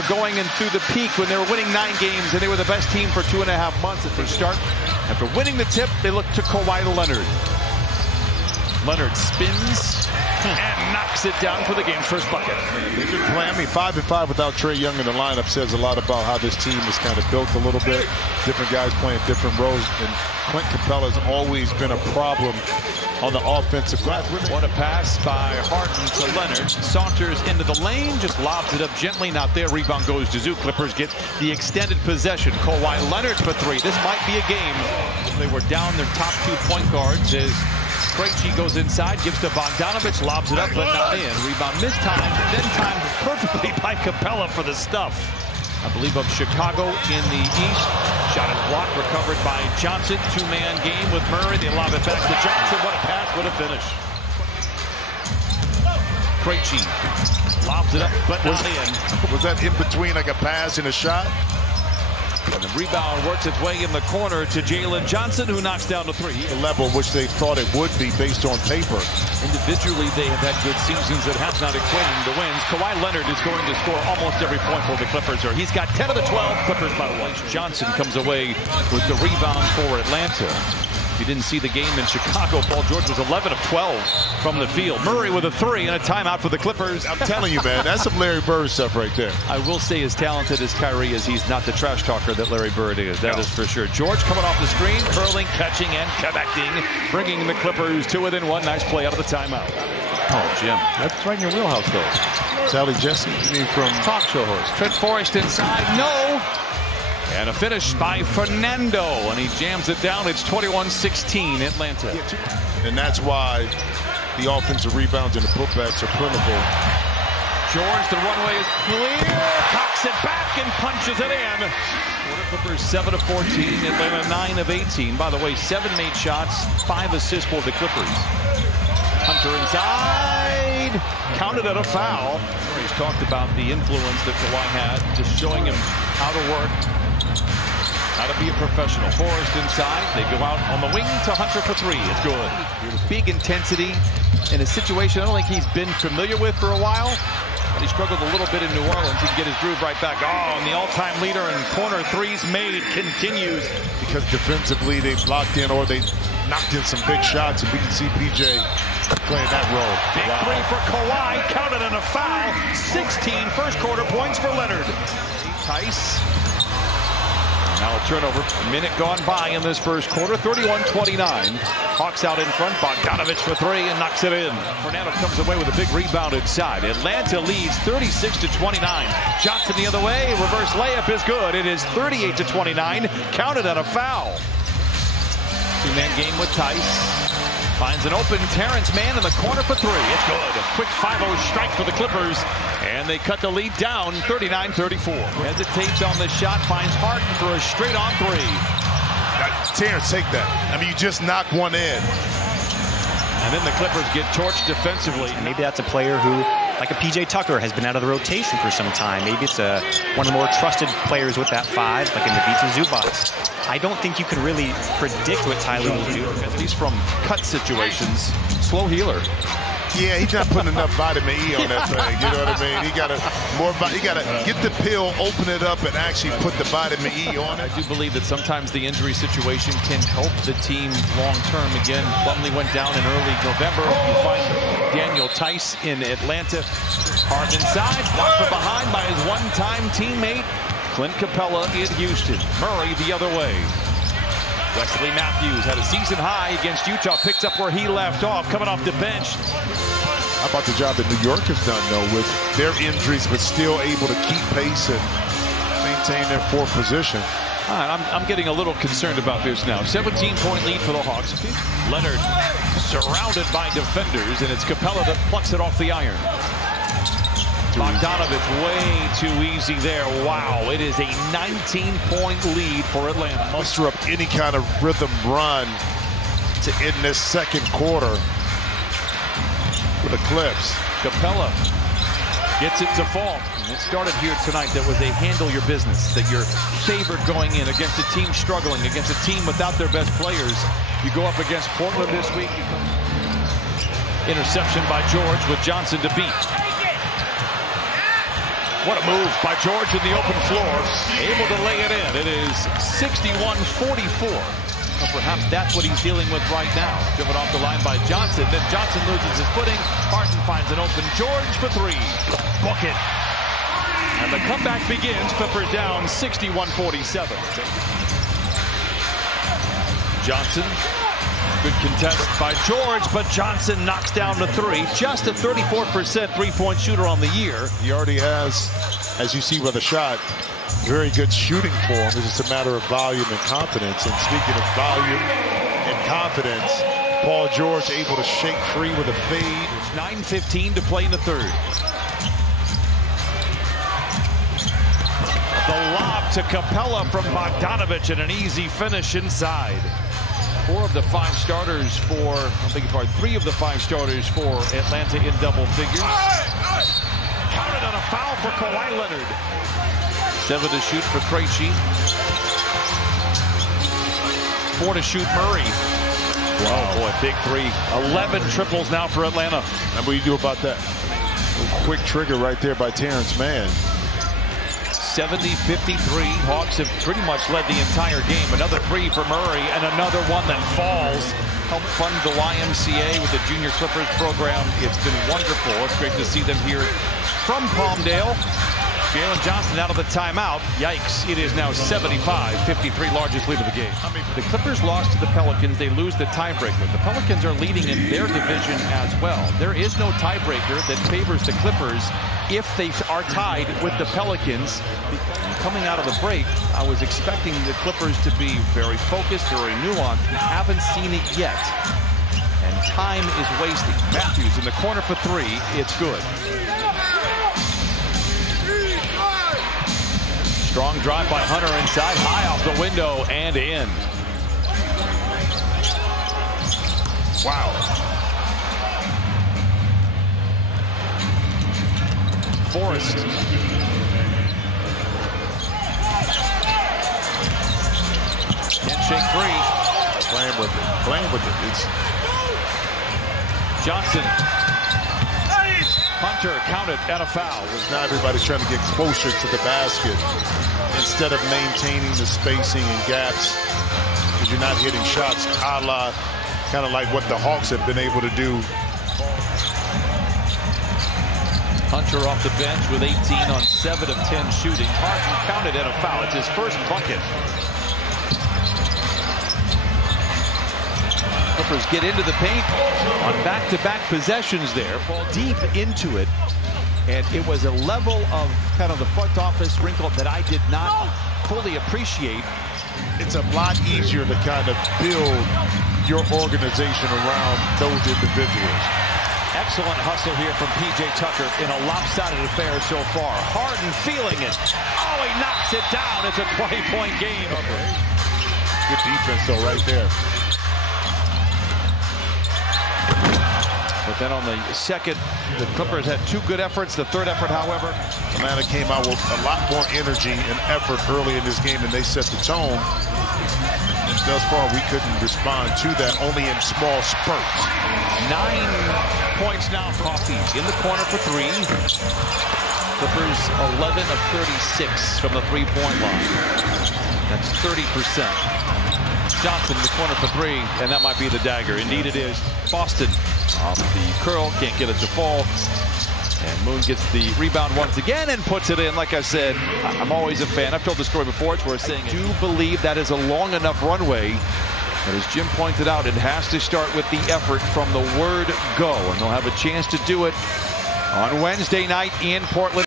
remember going in through the peak when they were winning 9 games and they were the best team for 2.5 months at the start. After winning the tip, they look to Kawhi Leonard. Leonard spins and knocks it down for the game's first bucket. They've been playing. I mean, 5-5 without Trae Young in the lineup says a lot about how this team is kind of built a little bit. Different guys playing different roles, and Clint Capella has always been a problem on the offensive glass. What a pass by Harden to Leonard. Saunters into the lane, just lobs it up gently. Not there. Rebound goes to Zoo. Clippers get the extended possession. Kawhi Leonard for 3. This might be a game. They were down their top 2 point guards as Krejci goes inside, gives to Bogdanovic, lobs it up, but not in. Rebound mistimed, then timed perfectly by Capella for the stuff. I believe of Chicago in the East. Shot is blocked, recovered by Johnson. 2-man game with Murray. They lob it back to Johnson. What a pass, what a finish. Krejci lobs it up, but not in. Was that in between like a pass and a shot? And the rebound works its way in the corner to Jalen Johnson, who knocks down to 3. The level which they thought it would be based on paper. Individually, they have had good seasons that have not equated into wins. Kawhi Leonard is going to score almost every point for the Clippers. He's got 10 of the 12. Clippers by 1. Johnson comes away with the rebound for Atlanta. If you didn't see the game in Chicago, Paul George was 11 of 12 from the field. Murray with a 3 and a timeout for the Clippers. I'm telling you, man, that's some Larry Bird stuff right there. I will say, as talented as Kyrie is, he's not the trash talker that Larry Bird is. That is for sure. George coming off the screen, curling, catching, and connecting, bringing the Clippers to within 1. Nice play out of the timeout. Oh, Jim, that's right in your wheelhouse, though. Sally Jesse, you mean from talk show host. Trent Forrest inside, no. And a finish by Fernando, and he jams it down. It's 21-16 Atlanta. And that's why the offensive rebounds and the putbacks are plentiful. George, the runway is clear. Cocks it back and punches it in. Clippers 7 of 14, Atlanta 9 of 18. By the way, 7 made shots, 5 assists for the Clippers. Hunter inside, counted at a foul. He's talked about the influence that Kawhi had, just showing him how to work, how to be a professional. Forrest inside, they go out on the wing to Hunter for 3. It's good. Big intensity in a situation I don't think he's been familiar with for a while. He struggled a little bit in New Orleans. He can get his groove right back. Oh, and the all-time leader in corner threes made continues. Because defensively they blocked in or they knocked in some big shots, and we can see PJ playing that role. Big 3 for Kawhi, counted in a foul. 16 first quarter points for Leonard. Tice. Now a turnover. A minute gone by in this first quarter. 31-29. Hawks out in front. Bogdanovic for 3 and knocks it in. Fernando comes away with a big rebound inside. Atlanta leads 36-29. Johnson the other way. Reverse layup is good. It is 38-29. Counted on a foul. 2-man game with Tice. Finds an open Terrence Mann in the corner for 3. It's good. A quick 5-0 strike for the Clippers. And they cut the lead down 39-34. Hesitates on the shot. Finds Harden for a straight-on 3. Terrence, take that. I mean, you just knock one in. And then the Clippers get torched defensively. Maybe that's a player who, like a PJ Tucker, has been out of the rotation for some time. Maybe it's one of the more trusted players with that 5, like in the Beats and Zubats. I don't think you can really predict what Tyler will do. At least from cut situations. Slow healer. Yeah, he's not putting enough vitamin E on that thing. You know what I mean? He gotta get the pill, open it up, and actually put the vitamin E on it. I do believe that sometimes the injury situation can help the team long term. Again, Plumlee went down in early November. You find Daniel Tice in Atlanta. Harden inside, blocked from behind by his one-time teammate Clint Capella in Houston. Murray the other way. Wesley Matthews had a season high against Utah, picks up where he left off, coming off the bench. How about the job that New York has done, though, with their injuries, but still able to keep pace and maintain their 4th position? All right, I'm getting a little concerned about this now. 17-point lead for the Hawks. Leonard surrounded by defenders, and it's Capella that plucks it off the iron. Bogdanovic way too easy there. Wow, it is a 19-point lead for Atlanta. Muster up any kind of rhythm run to end this second quarter with the Clips. Capella gets it to fall. And it started here tonight. That was a handle your business, that you're favored going in against a team struggling, against a team without their best players. You go up against Portland this week. Interception by George with Johnson to beat. What a move by George in the open floor. Able to lay it in. It is 61-44. Well, perhaps that's what he's dealing with right now. Driven off the line by Johnson. Then Johnson loses his footing. Harden finds an open George for three. Book it. And the comeback begins. Clippers down 61-47. Johnson. Good contest by George, but Johnson knocks down the three. Just a 34% three-point shooter on the year. He already has, as you see by the shot, very good shooting form. It's just a matter of volume and confidence. And speaking of volume and confidence, Paul George able to shake free with a fade. It's 9:15 to play in the third. The lob to Capella from Bogdanovic and an easy finish inside. Three of the five starters for Atlanta in double figures. Counted on a foul for Kawhi Leonard. 7 to shoot for Krejci. 4 to shoot Murray. Wow, boy, big three. 11 triples now for Atlanta. And what do you do about that? A quick trigger right there by Terrence Mann. 70-53. Hawks have pretty much led the entire game. Another three for Murray and another one that falls. Helped fund the YMCA with the Junior Clippers program. It's been wonderful. It's great to see them here from Palmdale. Jalen Johnson out of the timeout. Yikes. It is now 75-53, largest lead of the game. The Clippers lost to the Pelicans. They lose the tiebreaker. The Pelicans are leading in their division as well. There is no tiebreaker that favors the Clippers if they are tied with the Pelicans. Coming out of the break, I was expecting the Clippers to be very focused, very nuanced. We haven't seen it yet. And time is wasting. Matthews in the corner for three. It's good. Strong drive by Hunter inside, high off the window and in. Wow. Forrest. Can't shake free. Playing with it. Playing with it. It's Johnson. Hunter counted and a foul. Now everybody's trying to get closer to the basket instead of maintaining the spacing and gaps, because you're not hitting shots a la kind of like what the Hawks have been able to do. Hunter off the bench with 18 on 7 of 10 shooting. Harden counted and a foul. It's his first bucket. Clippers get into the paint on back-to-back possessions there. Fall deep into it. And it was a level of kind of the front office wrinkle that I did not fully appreciate. It's a lot easier to kind of build your organization around those individuals. Excellent hustle here from P.J. Tucker in a lopsided affair so far. Harden feeling it. Oh, he knocks it down. It's a 20-point game. Good defense, though, right there. But then on the second, the Clippers had 2 good efforts. The third effort, however, Atlanta came out with a lot more energy and effort early in this game, and they set the tone. And thus far, we couldn't respond to that, only in small spurts. 9 points now. Coffee in the corner for 3. Clippers 11 of 36 from the three-point line. That's 30%. Johnson in the corner for 3, and that might be the dagger. Indeed it is. Boston off the curl, can't get it to fall. And Moon gets the rebound once again and puts it in. Like I said, I'm always a fan. I've told the story before. It's worth saying. I do believe that is a long enough runway. But as Jim pointed out, it has to start with the effort from the word go. And they'll have a chance to do it on Wednesday night in Portland.